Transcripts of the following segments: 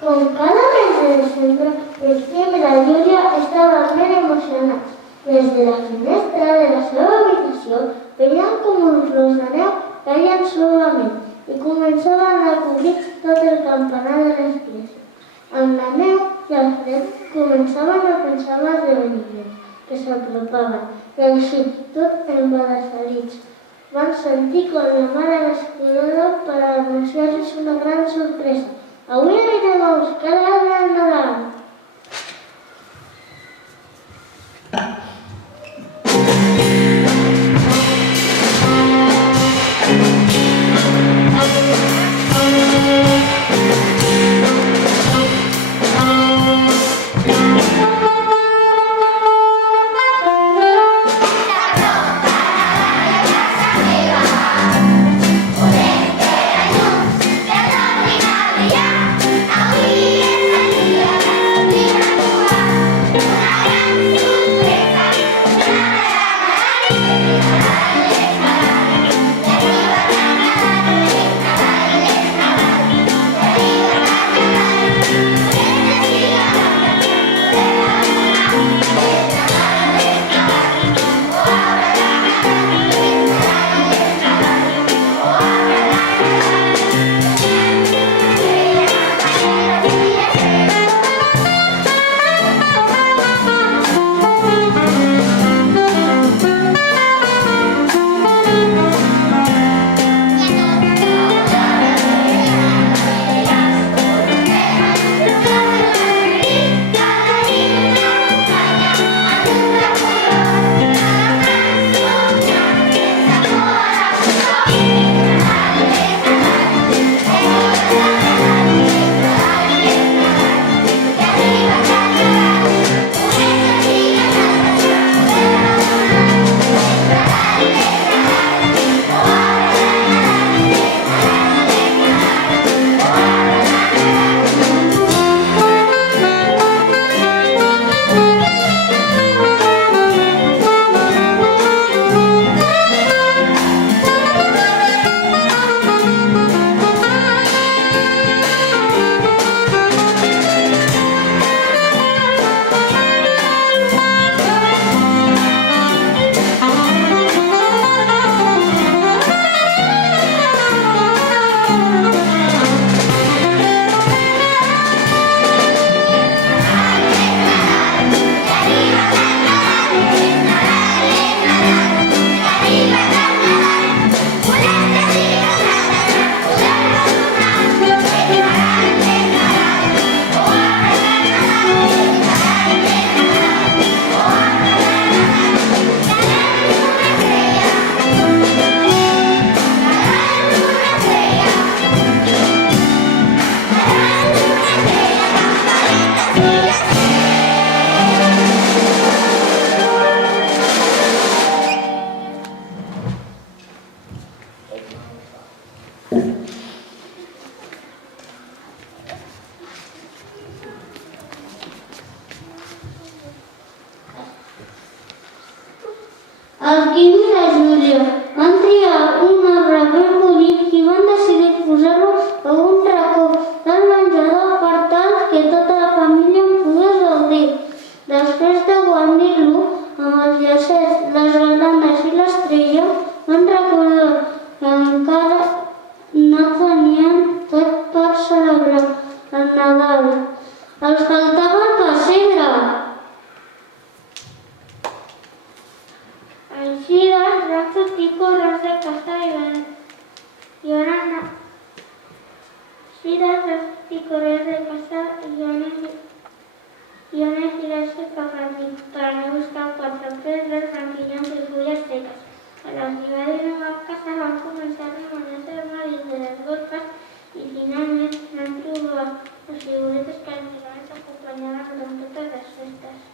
Com cada mes de desembre, Estienne i la Júlia estaven ben emocionats. Des de la finestra de la seva habitació veien com uns flors de neu caien suaument i començaven a cobrir tot el campanar de l'església. Amb la neu i el fred començaven a pensar en esdeveniments que s'apropaven i així, tot embadassadits, van sentir com la mare els cridava per anunciar-los una gran sorpresa. Avui anirem a buscar l'arbre de Nadal. El Quim i la Júlia van triar un arbre ben bonic i van decidir posar-lo a un racó del menjador per tal que tota la família en pogués gaudir. Després de guarnir-lo amb els llacets, les garlandes i l'estrella, van recordar que encara no tenien tot per celebrar el Nadal. Els faltava el pessebre. Així doncs, van sortir corrents de casa i van anar girar-se cap al mig per anar a buscar quatre pedres, branquillons i fulles seques. A l'arribar de nou a casa van començar a remenar-se els marits de les golfes i finalment van trobar les figuretes que els acompanyaven durant totes les festes.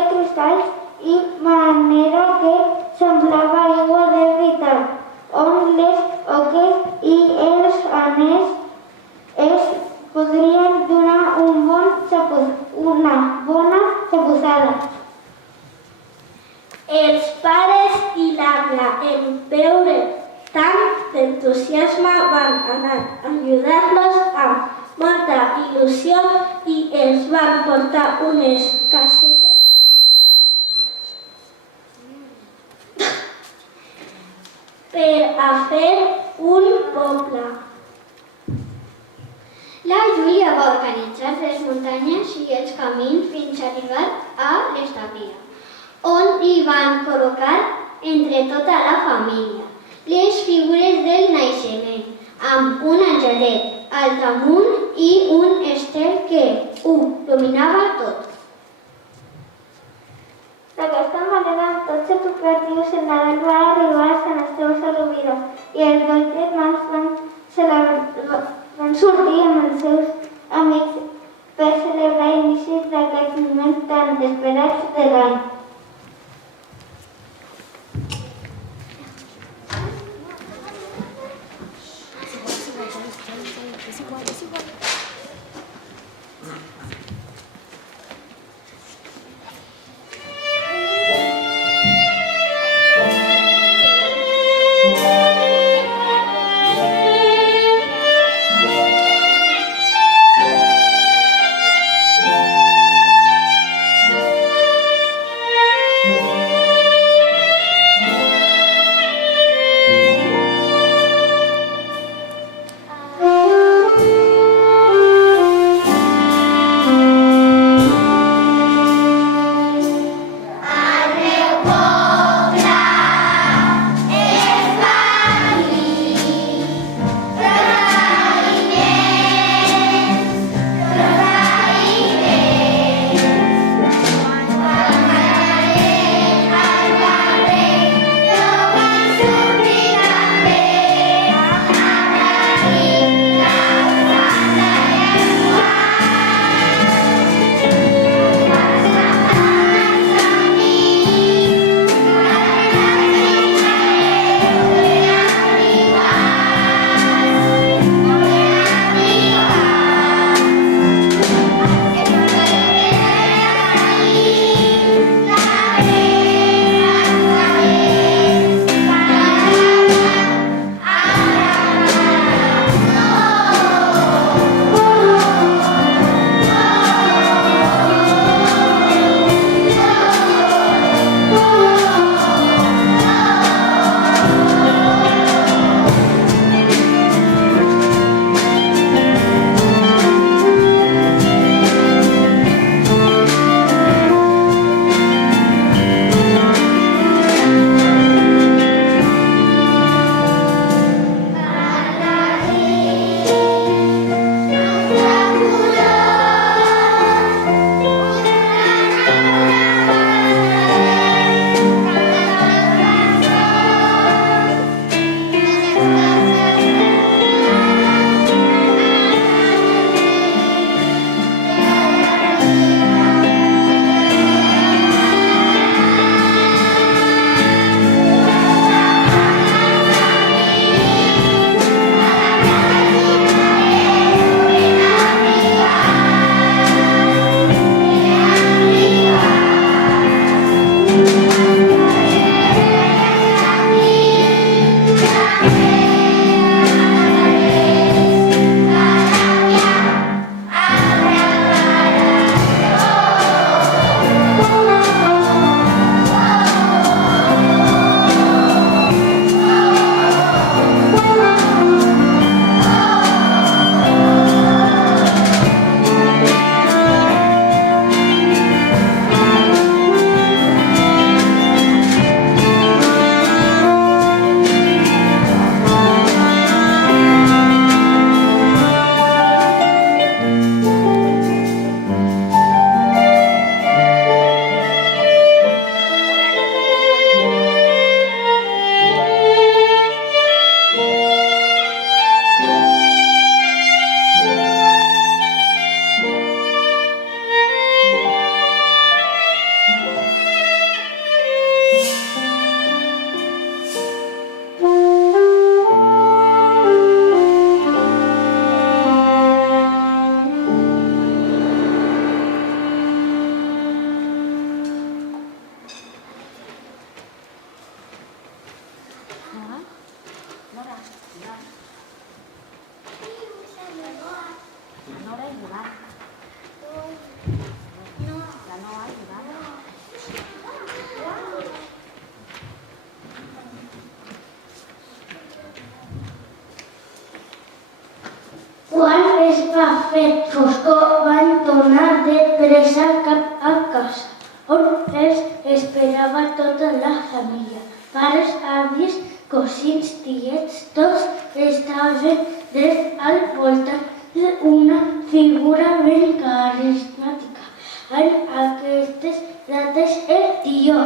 de cristalls i manera que semblava aigua de veritat, on les oques i els anells es podrien donar una bona xapuzada. Els pares i l'àvia, en veure tant d'entusiasme, van anar a ajudar-los amb molta il·lusió i els van portar unes casetes per a fer un poble. La Júlia va organitzar les muntanyes i els camins fins a arribar a l'establia, on hi van col·locar entre tota la família les figures del naixement, amb un angelet al damunt i un estel que ho dominava tot. D'aquesta manera, tots els operatius en Nadal van arribar a Sant Esteve Sesrovira i els dos germans van sortir amb els seus amics per celebrar inicis d'aquest moment tan esperats de l'any. es va fer foscor, van tornar de pressa cap a casa, on els esperava tota la família. Pares, avis, cosins, tiets, tots estaven drets al voltant d'una figura ben carismàtica. En aquestes dates el tio.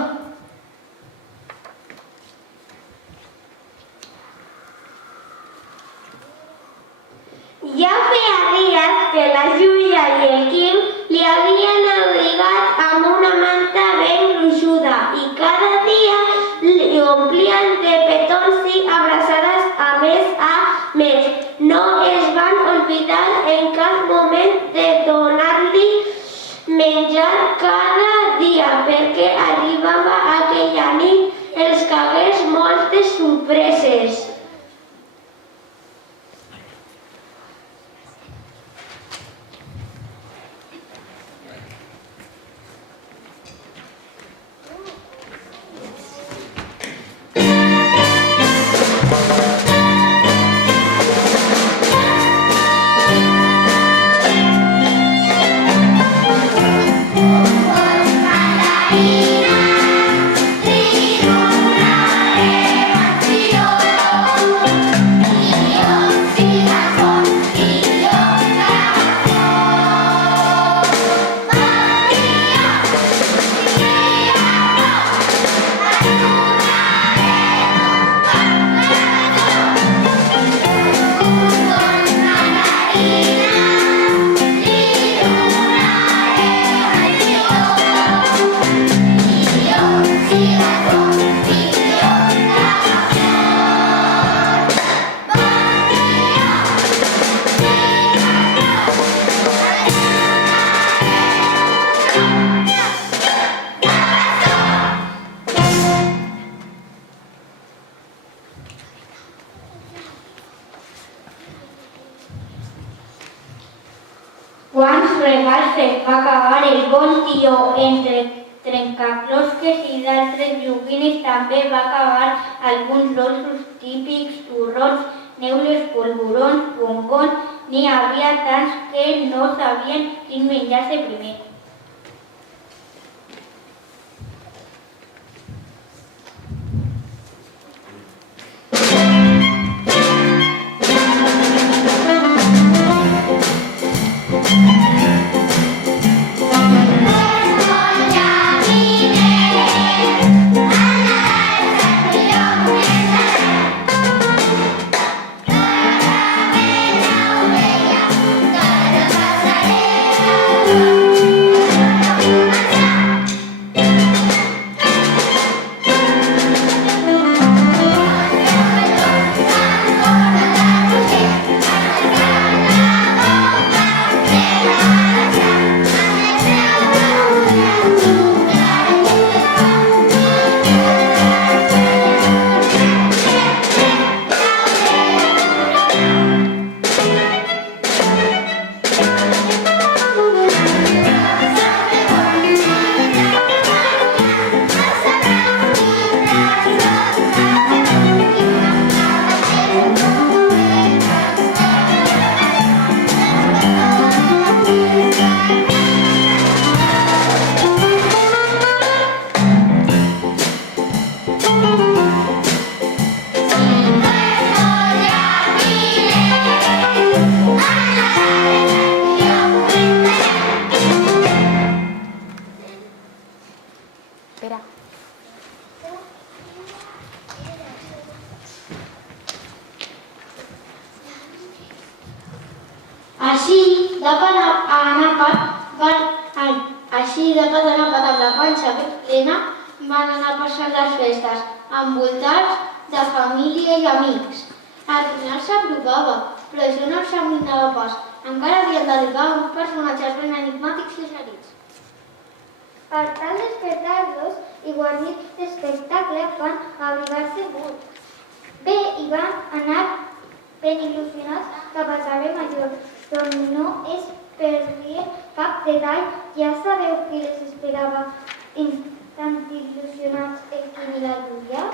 Ja feia dies que la Júlia i el Quim li havien abrigat amb una manta ben gruixuda i cada dia li omplien de petons i abraçades a més. No es van oblidar en cap moment de donar-li menjar cada dia perquè arribava aquella nit els cagués moltes sorpreses. Quants regals es va acabar el bon tio entre trencaclosques i d'altres joguines. També va acabar alguns dolços típics, torrons, neules, polvorons, bombons. N'hi havia tants que no sabien quin menjar-se primer. Així, de pat amb la panxa plena, van anar passant les festes, envoltats de família i amics. El final s'apropava, però això no els amoïnava pas. Encara havien d'arribar uns personatges ben enigmàtics i serits. Per tal d'espertar-los i guarnir l'espectacle van abrigar-se molt. Bé, i van anar ben il·lusionats cap al carrer Major, on no es perdia cap detall. Ja sabeu qui les esperava tan il·lusionats el Quim i la Júlia?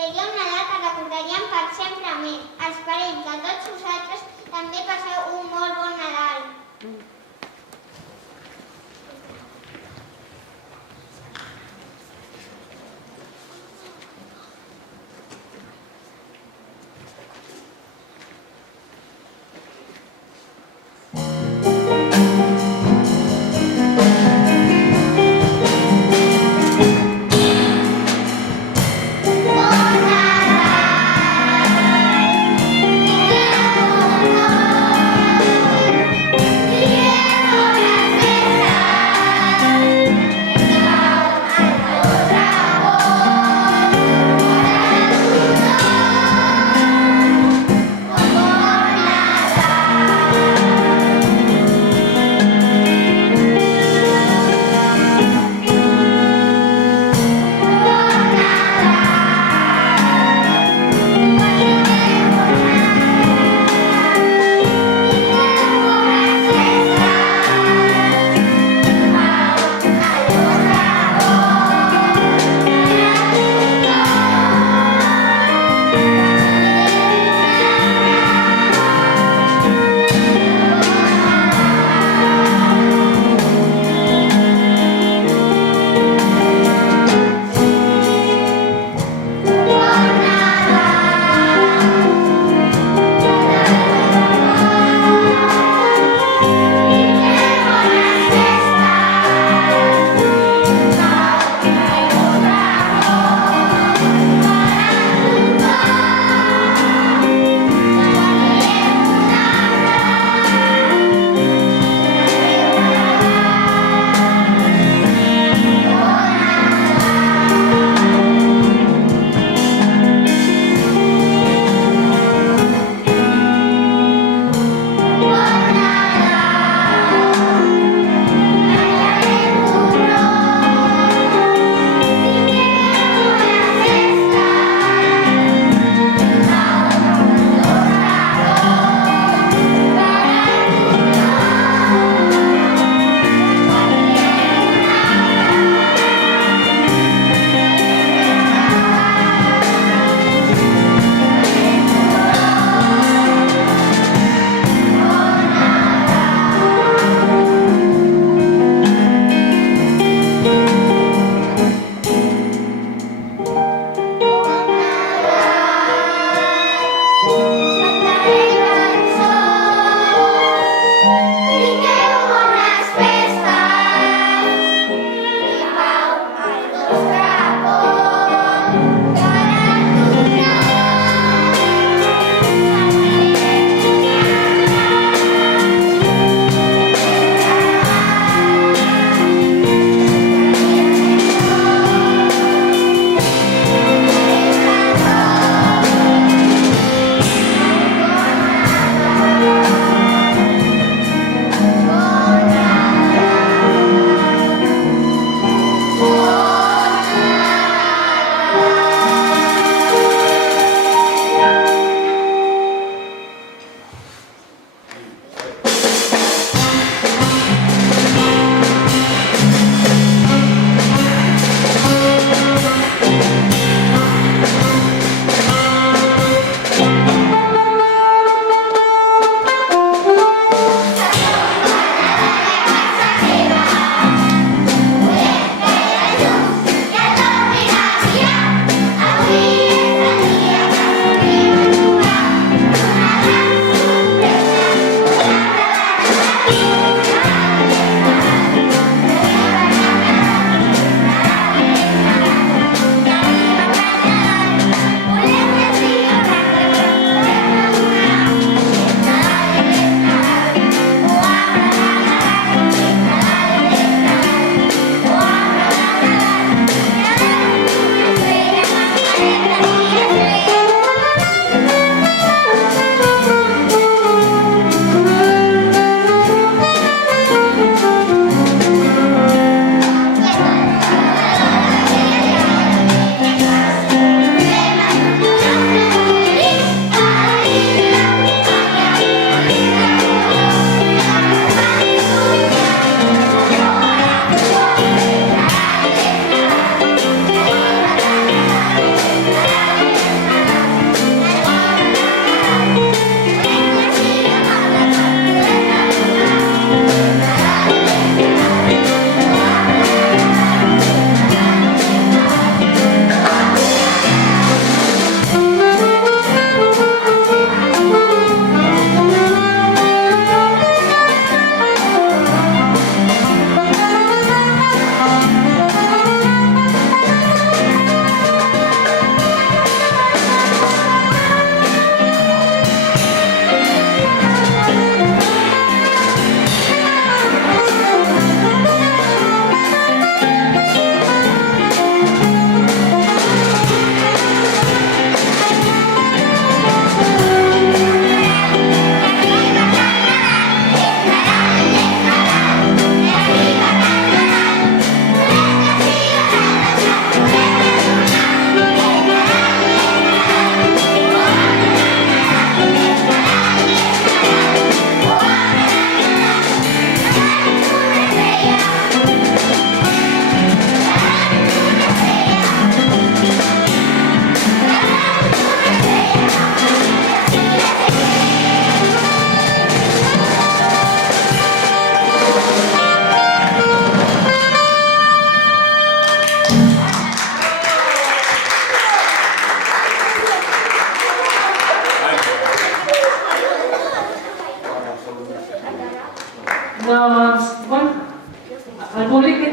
Seria un Nadal que recordaríem per sempre més. Esperem que tots vosaltres també passeu un molt bon Nadal. Bon Nadal!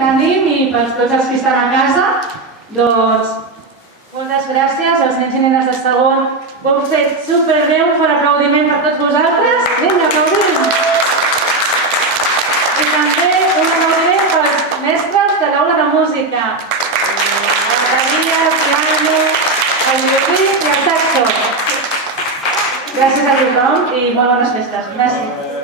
tenim i per tots els que estan a casa, doncs moltes gràcies als nens i nenes de segon. Ho heu fet superbé, un fort aplaudiment per tots vosaltres. Vinga, aplaudim! I també un aplaudiment pels mestres de l'aula de música. La bateria, el piano, el violí i el saxo. Gràcies a tothom i molt bones festes. Gràcies.